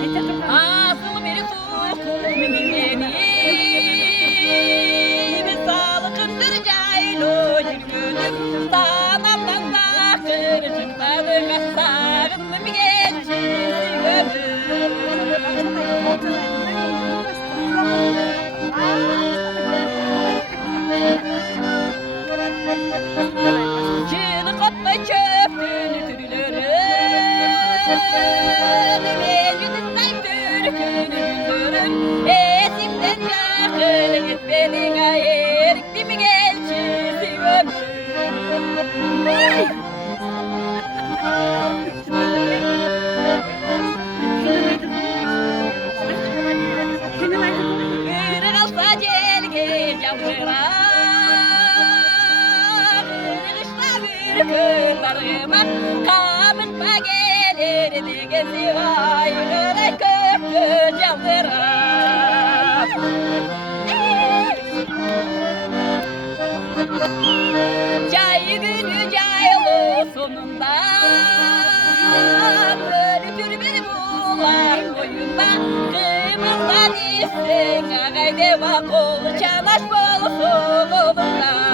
Asıl biri tuğum dinleni bir sağlıkındır caylo yürgünüm sağlamdan da kırıcım tadı sağındım gençim Çığlık atma çöpünü türlürüm Yüzünden türkünü güldürün Esimden yakın gitmedin ayırık mi gelçisi Kırık alsa celge yavrular Kırlarıma kamın gelir digesi ayrı köprü çaldıra Cay günü caylı sonunda Bölütür bir bulan boyunda Kımıldan isin ağay deva kol çanaş bol solunda